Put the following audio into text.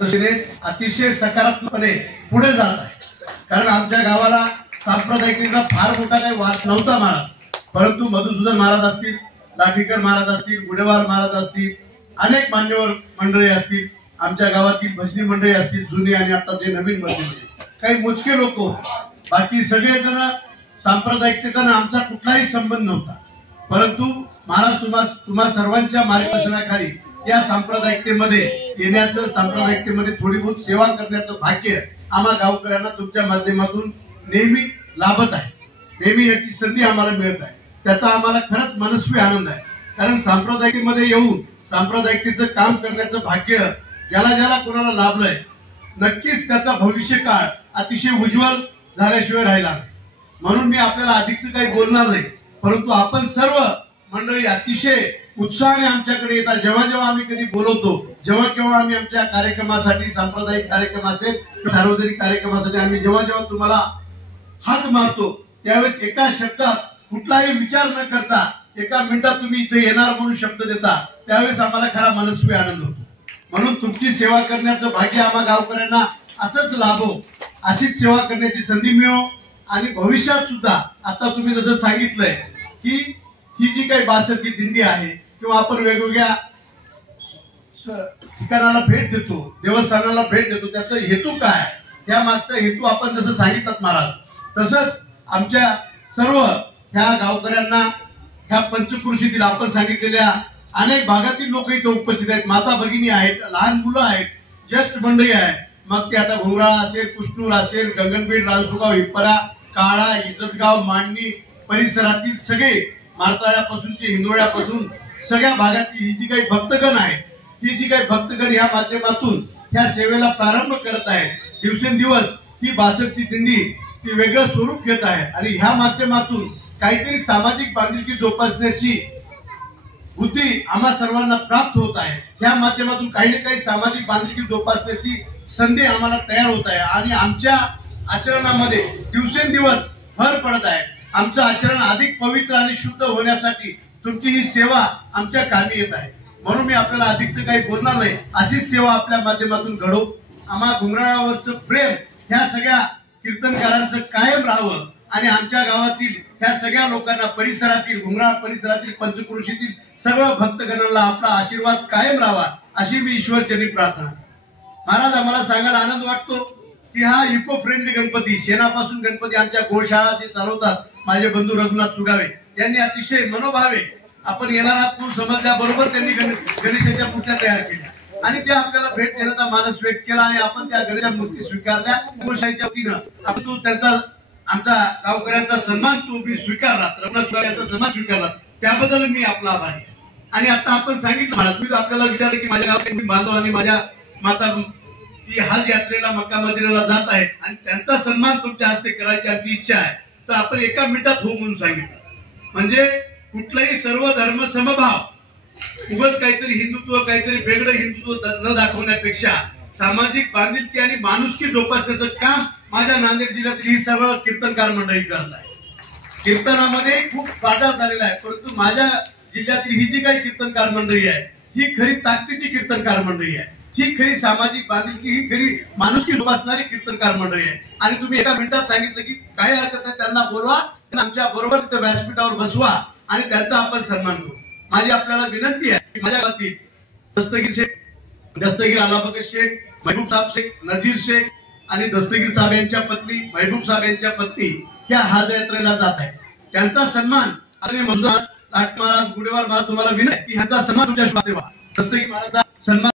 अतिशय सकारात्मकपणे पुढे जात आहे। कारण आमच्या गावाला सांप्रदायिकतेचा फार मोठा काही वास नव्हता महाराज, परंतु मधुसूदन महाराज असतील, लाठीकर महाराज असतील, गुडेवार महाराज असतील, अनेक मान्यवर मंडळी असतील, आमच्या गावातील भजनी मंडळी असतील, जुनी आणि आता जे नवीन भजनी मंडळी, काही मोजके लोक होते, बाकी सगळेजण सांप्रदायिकतेचा आमचा कुठलाही संबंध नव्हता। परंतु महाराज तुम्हा सर्वांच्या मार्गदर्शनाखाली या सांप्रदायिकतेमध्ये येण्याचं, सांप्रदायिकतेमध्ये थोडी बहुत सेवा करण्याचं भाग्य आम्हा गावकऱ्यांना तुमच्या माध्यमातून नेहमी लाभत आहे, नेहमी याची संधी आम्हाला मिळत आहे। त्याचा आम्हाला खरंच मनस्वी आनंद आहे। कारण सांप्रदायिकतेमध्ये येऊन सांप्रदायिकतेचं काम करण्याचं भाग्य ज्याला ज्याला कोणाला लाभलंय, नक्कीच त्याचा भविष्य काळ अतिशय उज्ज्वल झाल्याशिवाय राहिला नाही। म्हणून मी आपल्याला अधिकच काही बोलणार नाही, परंतु आपण सर्व मंडळी अतिशय उत्साहाने आमच्याकडे येतात। जेव्हा जेव्हा आम्ही कधी बोलवतो, जेव्हा केव्हा आम्ही आमच्या कार्यक्रमासाठी, सांप्रदायिक कार्यक्रम असेल, सार्वजनिक कार्यक्रमासाठी आम्ही जेव्हा जेव्हा तुम्हाला हाक मारतो, त्यावेळेस एका शब्दात कुठलाही विचार न करता एका मिनिटात तुम्ही इथे येणार म्हणून शब्द देता, त्यावेळेस आम्हाला खरा मनस्वी आनंद होतो। म्हणून तुमची सेवा करण्याचं भाग्य आम्हा गावकऱ्यांना असंच लाभो, अशीच सेवा करण्याची संधी मिळो। आणि भविष्यात सुद्धा आता तुम्ही जसं सांगितलंय की ही जी काही बासष्टी दिंडी आहे किंवा आपण वेगवेगळ्या ठिकाणाला भेट देतो, देवस्थानाला भेट देतो, त्याचा हेतू काय, त्या मागचा हेतू आपण जसं सांगितलं महाराज, तसंच आमच्या सर्व ह्या गावकऱ्यांना ह्या पंचक्रोशीतील आपण सांगितलेल्या अनेक भागातील लोक इथे उपस्थित आहेत, माता भगिनी आहेत, लहान मुलं आहेत, ज्येष्ठ मंडळी आहे, मग ते आता घोंगराळा असेल, कुष्णूर असेल, गंगनबीड, रानसुगाव, हिप्परा, काळा, इज्जतगाव, मांडणी परिसरातील सगळे, मारताळ्यापासूनचे हिंदोळ्यापासून सगळ्या भागातील ही जी काही भक्तगण आहे, ही जी काही भक्तगण या माध्यमातून ह्या सेवेला प्रारंभ करत आहे, दिवसेंदिवस ही बासष्टची दिंडी ती वेगळं स्वरूप घेत आहे। आणि ह्या माध्यमातून काहीतरी सामाजिक बांधिलकी जोपासण्याची बुद्धी आम्हा सर्वांना प्राप्त होत आहे। या माध्यमातून काही ना काही सामाजिक बांधिलकी जोपासण्याची संधी आम्हाला तयार होत आहे आणि आमच्या आचरणामध्ये दिवसेंदिवस भर पडत आहे। आमचं आचरण अधिक पवित्र आणि शुद्ध होण्यासाठी तुमची ही सेवा आमच्या कामी येत आहे। म्हणून मी आपल्याला अधिकच काही बोलणार नाही, अशीच सेवा आपल्या माध्यमातून घडो। आम्हा घुंगराळावरचं प्रेम ह्या सगळ्या कीर्तनकारांचं कायम राहावं आणि आमच्या गावातील ह्या सगळ्या लोकांना, परिसरातील, घुंगराळ परिसरातील, पंचक्रोशीतील सर्व भक्तगणांना आपला आशीर्वाद कायम राहावा, अशी मी ईश्वरचरणी प्रार्थना। महाराज, आम्हाला सांगायला आनंद वाटतो की हा इको फ्रेंडली गणपती, शेणापासून गणपती आमच्या गोशाळा जे चालवतात माझे बंधू रघुनाथ सुगावे यांनी अतिशय मनोभावे आपण येणार आहात म्हणून समजल्याबरोबर त्यांनी गणेशाच्या मूर्त्या तयार केल्या आणि त्या आपल्याला भेट देण्याचा मानस व्यक्त केला आणि आपण त्या गणेशा मूर्ती स्वीकारल्या। गोशाळेच्या वतीनं आपण तो त्यांचा, आमचा गावकऱ्यांचा सन्मान तुम्ही स्वीकारला, रघुनाथ सुगावे यांचा सन्मान स्वीकारला, त्याबद्दल मी आपला आभारी आहे। आणि आता आपण सांगितलं महाराज, तुम्ही आपल्याला विचारलं की माझ्या गावातील बांधवांनी माझ्या माता ती हज यात्रेला मक्का मदिनाला जात आहेत आणि त्यांचा सन्मान तुमच्या हस्ते करायची आमची इच्छा आहे, तर आपण एका मिनिटात हो म्हणून सांगितलं। म्हणजे कुठलाही सर्व धर्म समभाव, उगाच काहीतरी हिंदुत्व, काहीतरी वेगळं हिंदुत्व न दाखवण्यापेक्षा सामाजिक बांधिलकी आणि माणुसकी जोपासण्याचं काम माझ्या नांदेड जिल्ह्यातील ही सर्व कीर्तनकार मंडळी करत आहे। कीर्तनामध्ये खूप वाटा झालेला आहे, परंतु माझ्या जिल्ह्यातील ही जी काही कीर्तनकार मंडळी आहे ही खरी ताकदीची कीर्तनकार मंडळी आहे, ही खरी सामाजिक बांधिलकी, ही खरी माणुसकी जोपासणारी कीर्तनकार मंडळी आहे। आणि तुम्ही एका मिनिटात सांगितलं की काही हरकत नाही, त्यांना बोलवा, आमच्या बरोबर तिथे व्यासपीठावर बसवा आणि त्यांचा आपण सन्मान करू। माझी आपल्याला विनंती आहे की माझ्या गावातील दस्तगीर शेख, दस्तगीर अलाबकत शेख, महबूब साहेब शेख, नजीर शेख आणि दस्तगीर साहेब यांच्या पत्नी, महबूब साहेब यांच्या पत्नी ह्या हज यात्रेला जात आहे, त्यांचा सन्मान आणि मजुदार, लाट महाराज, गुडेवार महाराज, तुम्हाला विनंती की ह्यांचा सन्मान तुमच्या दस्तगीर महाराजचा सन्मान